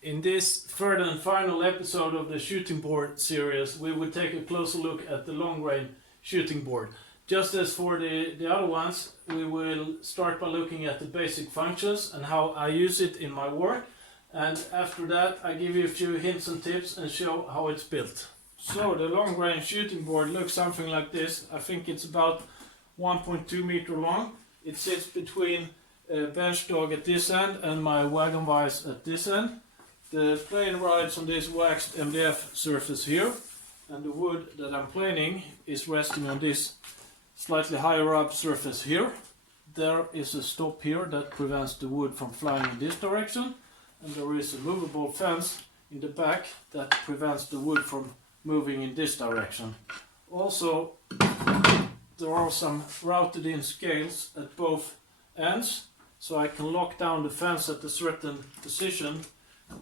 In this third and final episode of the shooting board series, we will take a closer look at the long range shooting board. Just as for the other ones, we will start by looking at the basic functions and how I use it in my work. And after that, I give you a few hints and tips and show how it's built. So the long range shooting board looks something like this. I think it's about 1.2 meter long. It sits between a bench dog at this end and my wagon vise at this end. The plane rides on this waxed MDF surface here, and the wood that I'm planing is resting on this slightly higher up surface here. There is a stop here that prevents the wood from flying in this direction, and there is a movable fence in the back that prevents the wood from moving in this direction. Also, there are some routed in scales at both ends, so I can lock down the fence at a certain position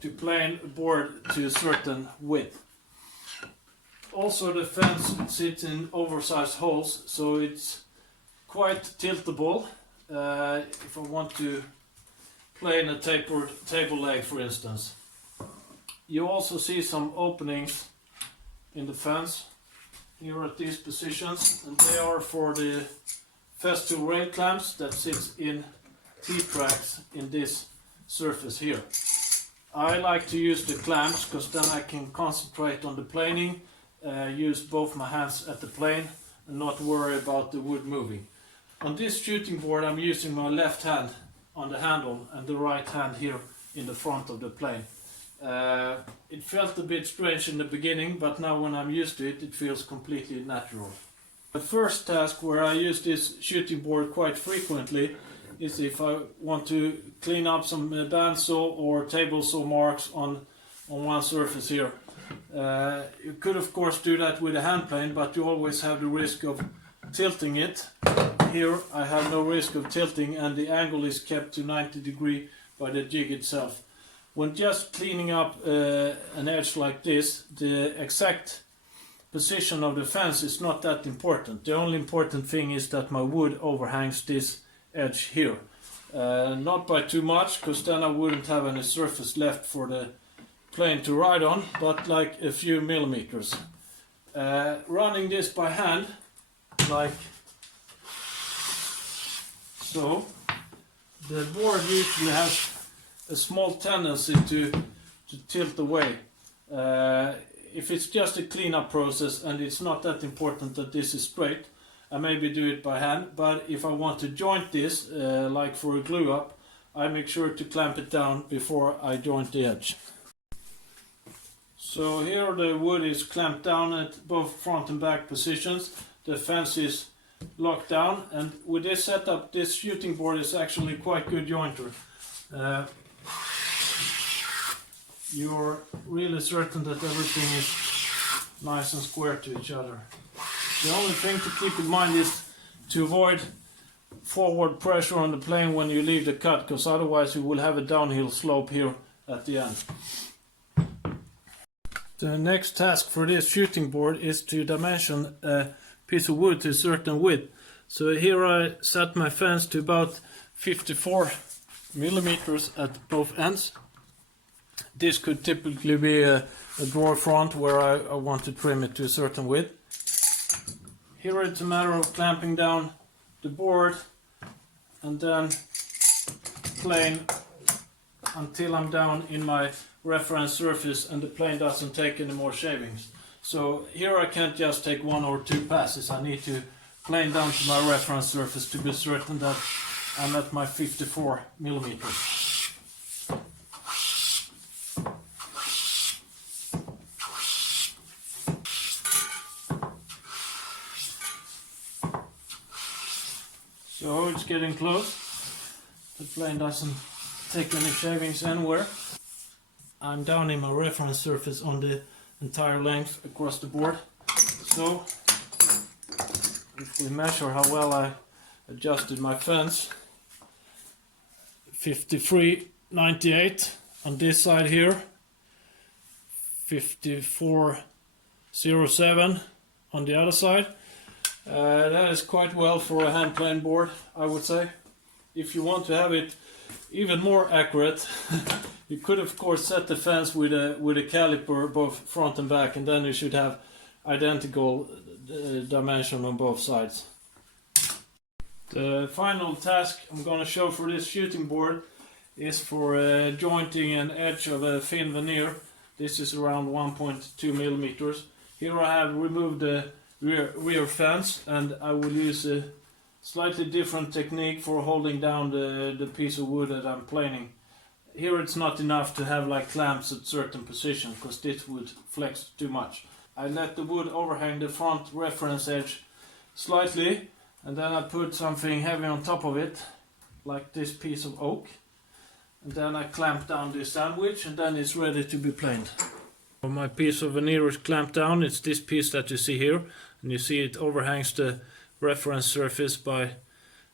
to plane a board to a certain width. Also, the fence sits in oversized holes, so it's quite tiltable if I want to plane a tapered table leg, for instance. You also see some openings in the fence here at these positions, and they are for the Festool rail clamps that sits in T-tracks in this surface here. I like to use the clamps because then I can concentrate on the planing, use both my hands at the plane and not worry about the wood moving. On this shooting board I'm using my left hand on the handle and the right hand here in the front of the plane. It felt a bit strange in the beginning, but now when I'm used to it, it feels completely natural. The first task where I use this shooting board quite frequently is if I want to clean up some bandsaw or table saw marks on one surface here. You could of course do that with a hand plane, but you always have the risk of tilting it. Here I have no risk of tilting, and the angle is kept to 90 degrees by the jig itself. When just cleaning up an edge like this, the exact position of the fence is not that important. The only important thing is that my wood overhangs this edge here. Not by too much, because then I wouldn't have any surface left for the plane to ride on, but like a few millimeters. Running this by hand, like so, the board usually has a small tendency to tilt away. If it's just a cleanup process and it's not that important that this is straight, I maybe do it by hand, but if I want to joint this, like for a glue up, I make sure to clamp it down before I joint the edge. So here the wood is clamped down at both front and back positions. The fence is locked down, and with this setup, this shooting board is actually quite good jointer. You're really certain that everything is nice and square to each other. The only thing to keep in mind is to avoid forward pressure on the plane when you leave the cut, because otherwise you will have a downhill slope here at the end. The next task for this shooting board is to dimension a piece of wood to a certain width. So here I set my fence to about 54 millimeters at both ends. This could typically be a drawer front where I want to trim it to a certain width. Here it's a matter of clamping down the board and then plane until I'm down in my reference surface and the plane doesn't take any more shavings. So here I can't just take one or two passes. I need to plane down to my reference surface to be certain that I'm at my 54 millimeters. So it's getting close. The plane doesn't take any shavings anywhere. I'm down in my reference surface on the entire length across the board. So if we measure how well I adjusted my fence, 53.98 on this side here, 54.07 on the other side. That is quite well for a hand plane board, I would say. If you want to have it even more accurate, You could of course set the fence with a caliper both front and back, and then you should have identical dimension on both sides. The final task I'm going to show for this shooting board is for jointing an edge of a thin veneer. This is around 1.2 millimeters. Here I have removed the rear fence, and I will use a slightly different technique for holding down the piece of wood that I'm planing. Here it's not enough to have like clamps at certain positions, because this would flex too much. I let the wood overhang the front reference edge slightly, and then I put something heavy on top of it, like this piece of oak. And then I clamp down this sandwich, and then it's ready to be planed. My piece of veneer is clamped down. It's this piece that you see here, and you see it overhangs the reference surface by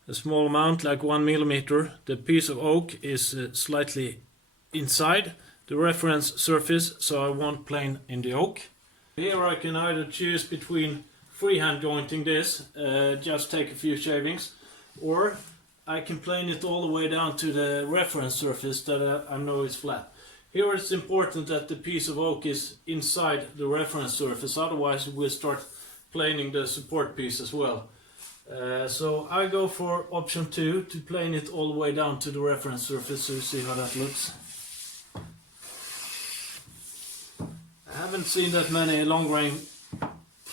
a small amount, like 1 millimeter. The piece of oak is slightly inside the reference surface, so I won't plane in the oak. Here I can either choose between freehand jointing this, just take a few shavings, or I can plane it all the way down to the reference surface that I know is flat. Here it's important that the piece of oak is inside the reference surface, otherwise we'll start planing the support piece as well. So I go for option 2, to plane it all the way down to the reference surface, so you see how that looks. I haven't seen that many long-range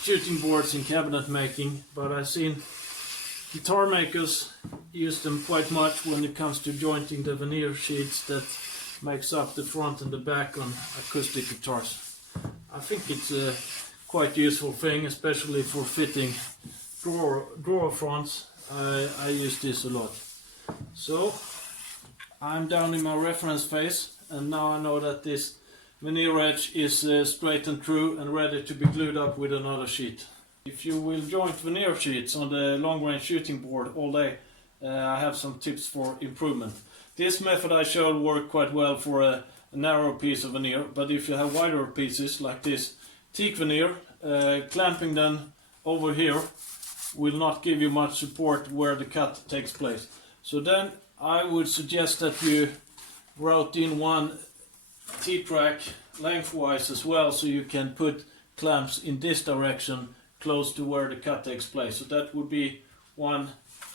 shooting boards in cabinet making, but I've seen guitar makers use them quite much when it comes to jointing the veneer sheets that makes up the front and the back on acoustic guitars. I think it's a quite useful thing, especially for fitting drawer fronts. I use this a lot. So I'm down in my reference face, and now I know that this veneer edge is straight and true and ready to be glued up with another sheet. If you will joint veneer sheets on the long range shooting board all day, I have some tips for improvement. This method I showed worked quite well for a narrow piece of veneer, but if you have wider pieces like this teak veneer, clamping them over here will not give you much support where the cut takes place. So then I would suggest that you route in one T-track lengthwise as well, so you can put clamps in this direction close to where the cut takes place. So that would be one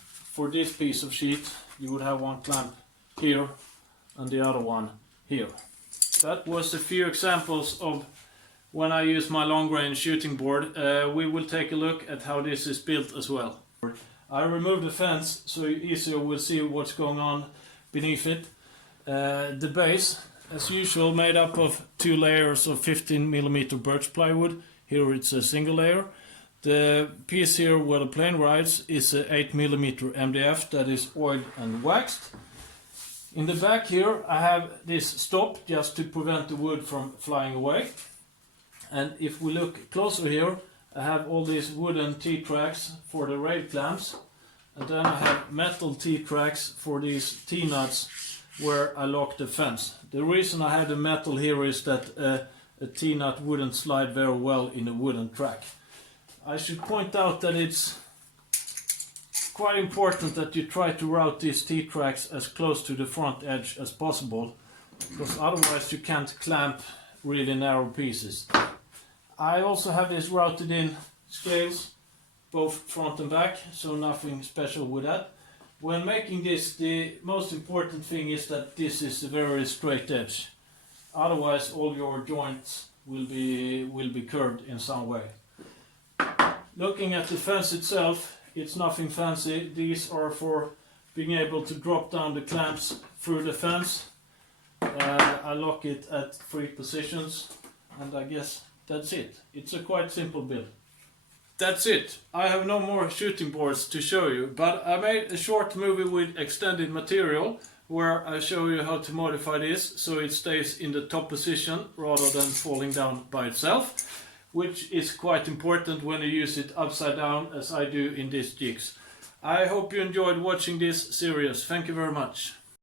for this piece of sheet. You would have one clamp here and the other one here. That was a few examples of when I use my long range shooting board. We will take a look at how this is built as well. I removed the fence so you easier will see what's going on beneath it. The base, as usual, made up of 2 layers of 15mm birch plywood. Here it's a single layer. The piece here where the plane rides is a 8mm MDF that is oiled and waxed. In the back here I have this stop just to prevent the wood from flying away. And if we look closer here, I have all these wooden T-tracks for the rail clamps, and then I have metal T-tracks for these T-nuts where I lock the fence. The reason I have the metal here is that a T-nut wouldn't slide very well in a wooden track. I should point out that it's quite important that you try to route these T-tracks as close to the front edge as possible, because otherwise you can't clamp really narrow pieces. I also have this routed in scales, both front and back, so nothing special with that. When making this, the most important thing is that this is a very straight edge. Otherwise all your joints will be curved in some way. Looking at the fence itself, it's nothing fancy. These are for being able to drop down the clamps through the fence. I lock it at 3 positions, and I guess that's it. It's a quite simple build. That's it. I have no more shooting boards to show you, but I made a short movie with extended material where I show you how to modify this so it stays in the top position rather than falling down by itself, which is quite important when you use it upside down as I do in these jigs. I hope you enjoyed watching this series. Thank you very much.